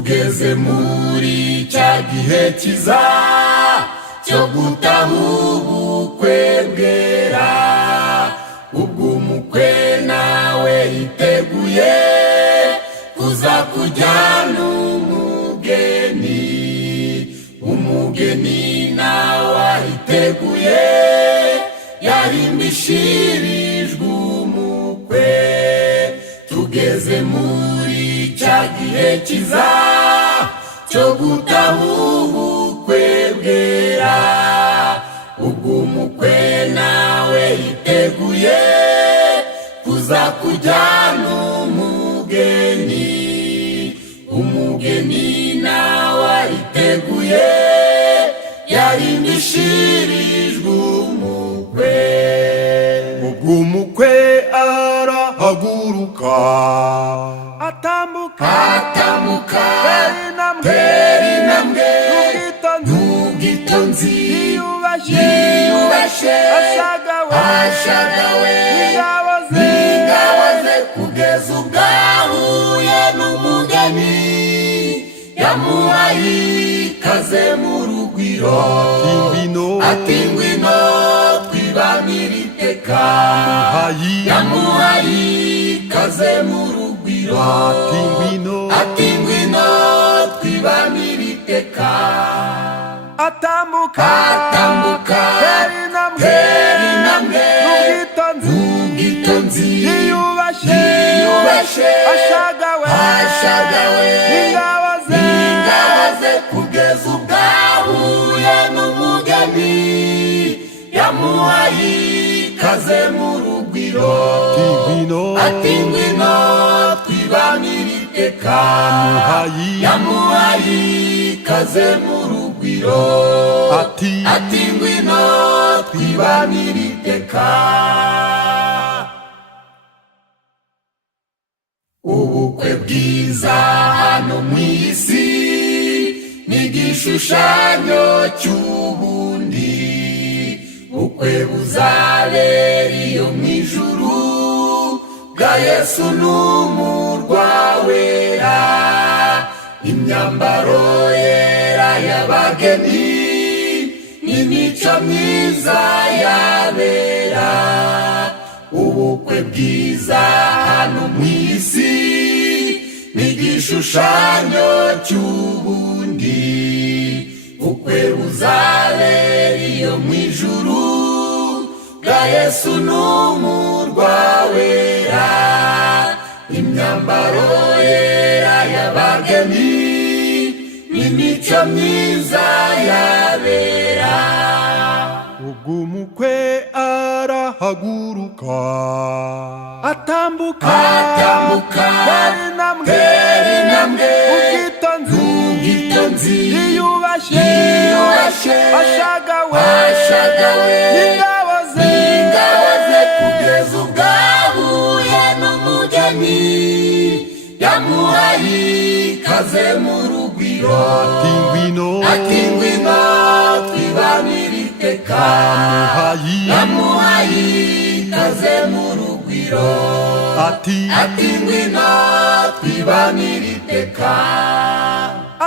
tugeze muri cya gihe kiza cyo gutaha ubukwe bwera, ubwo umukwe nawe yiteguye kuza kujyana umugeni, umugeni nawe yiteguye yarimbishirijwe umukwe. Tugeze muri cya gihe kiza cyo gutaha ubukwe bwera, ubwo umukwe nawe yiteguye kuza kujyana umugeni, umugeni nawe yiteguye yarimbishirijwe umukwe. Ubwo umukwe arahaguruka atambuka tera intambwe n'ubwitonzi yiyubashye ashagawe n'ingabo ze, kugeza ubwo ahuye n'umugeni yamuhaye ikaze mu rugwiro, ati ngwino twibanire iteka. Yamuhaye ikaze mu rugwiro, ati ngwino twibanire iteka. atambuka tera intambwe n'ubwitonzi yiyubashye ashagawe n'ingabo ze, kugeza ubwo ahuye n'umugeni yamuhaye ikaze mu rugwiro, ati ngwino twibanire iteka. Yamuhaye ikaze mu rugwiro, ati ngwino twibanire iteka. Ubukwe bwiza hano mu isi ni igishushanyo cy'ubundi bukwe buzabera iyo mu ijuru bwa Yesu n'umurwa wera, imyambaro yera y'abageni n'imico myiza yabera. Ubukwe bwiza hano mu isi ni igishushanyo cy'ubundi bukwe buzabera iyo mu ijuru bwa Yesu n'umurwa wera, imyambaro yera y'abageni n'imico myiza yabera. ubwo umukwe arahaguruka atambuka tera intambwe n'ubwitonzi yiyubashye ashagawe n'ingabo ze, kugeza ubwo ahuye n'umugeni yamuhaye ikaze mu rugwiro, ati ngwino twibanire iteka. Yamuhaye ikaze mu rugwiro, ati ngwino twibanire iteka.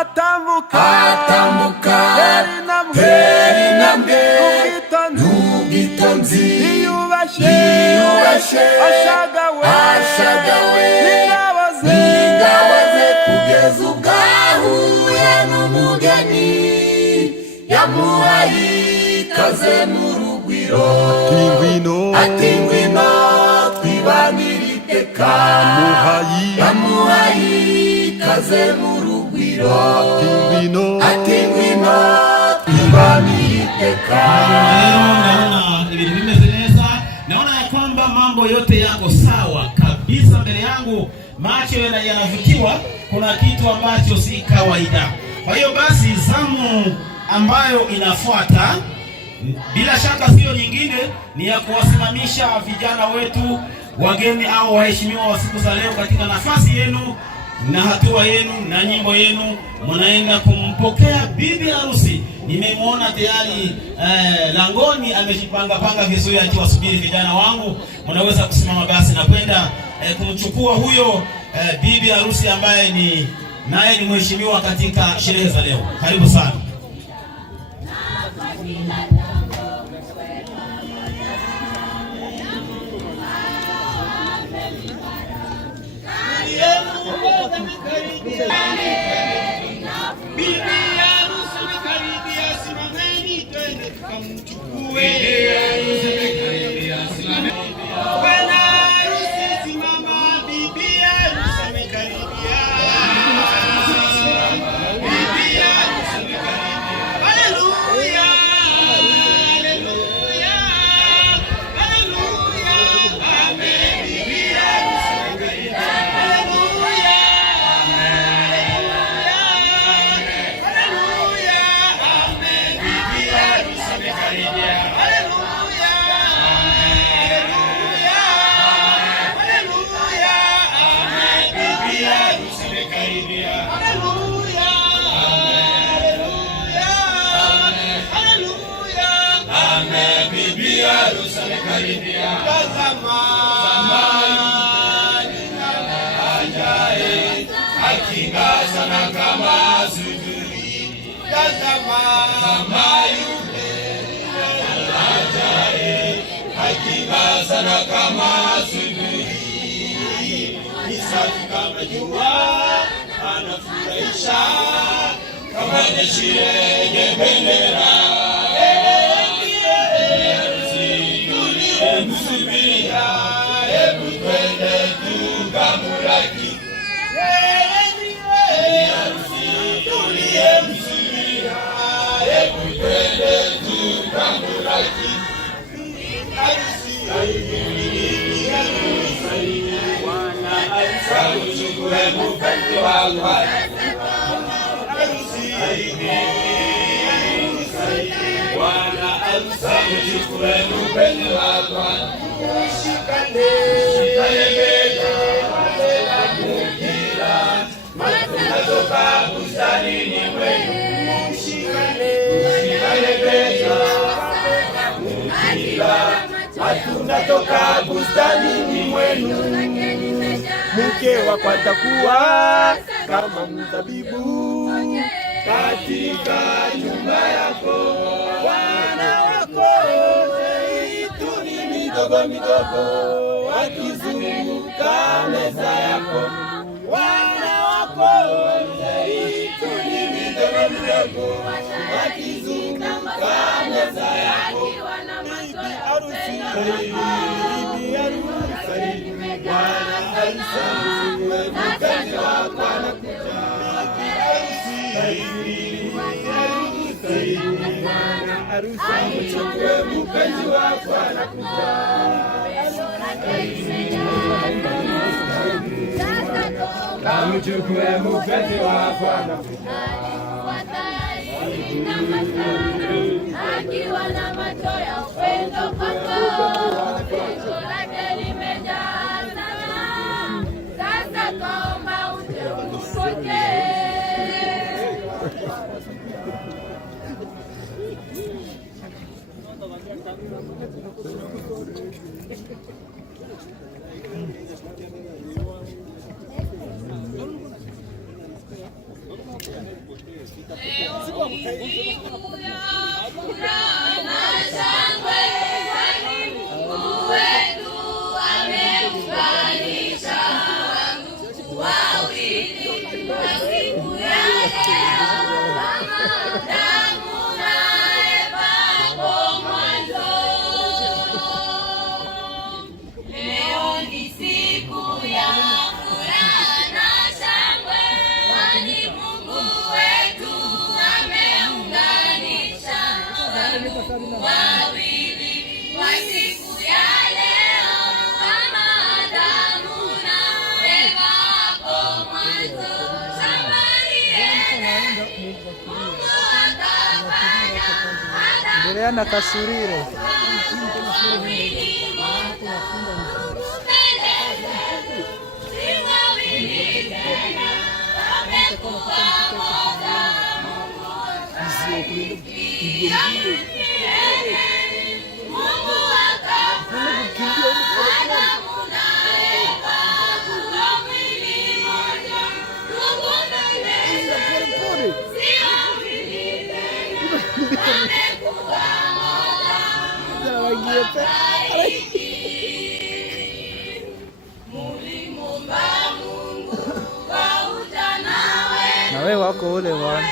atambuka tera intambwe n'ubwitonzi yiyubashye ashagawe n'ingabo ze, kugeza ubwo ahuye n'umugeni yamuhaye ikaze mu rugwiro, ati ngwino twibanire iteka. Yamuhaye ikaze mu rugwiro, ati ngwino twibanire iteka. Naona ibintu bimeze neza, naona ya kwamba mambo yote yako sawa kabisa mbele yangu, macho yanavutiwa, kuna kitu ambacho si kawaida. Kwa hiyo basi zamu ambayo inafuata bila shaka sio nyingine, ni ya kuwasimamisha vijana wetu, wageni au waheshimiwa wa siku za leo katika nafasi yenu na hatua yenu na nyimbo yenu. Mnaenda kumpokea bibi harusi. Nimemwona tayari langoni amejipanga vizuri akiwasubiri vijana wangu. Mnaweza kusimama basi na kwenda kumchukua huyo bibi harusi ambaye ni naye ni mheshimiwa katika sherehe za leo. Karibu sana. Sana kama zuri, tazama yule ajaye, hakika sana kama zuri, ni safi kama jua, anafurahisha kama jeshi lenye bendera. Tuliyemsubiria, hebu twende tukamlaki. Tuliyemsubiria, hebu twende tukamlaki. Bwana akamchukue mpenzi wake. Bwana akamchukue mpenzi wake. Shikane bega tunatoka bustanini mwenu, mshikane bega tunatoka bustanini mwenu. Mke wako atakuwa kama mzabibu katika nyumba yako, wana wako zeituni midogo midogo wakizunguka meza yako. Wana wako zeituni midogo midogo wakizunguka meza yako. Bibi harusi, bibi harusi, bwana harusi, mpenzi wako anakuja. Bwana harusi, mchukue mpenzi wako anakuja. Mchukue mpenzi wako anakuja. Akiwa na macho ya upendo kwako, jicho lake limejaa sana. Sasa twaomba uje umpokee. Ndelea kasurire. wewe wako ule bwana.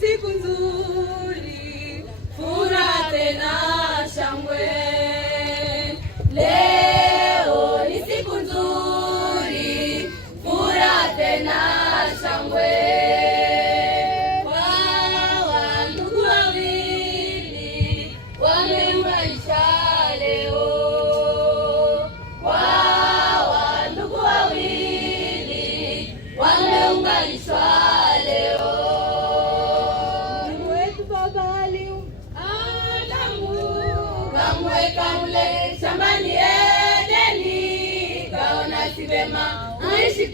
Siku nzuri, furaha tena shangwe. Leo ni siku nzuri, furaha tena shangwe. Kwa ndugu wawili wameunganisha leo. Kwa ndugu wawili wameunganishwa leo. Kamwe shambani Edeni, kaona si vema aishi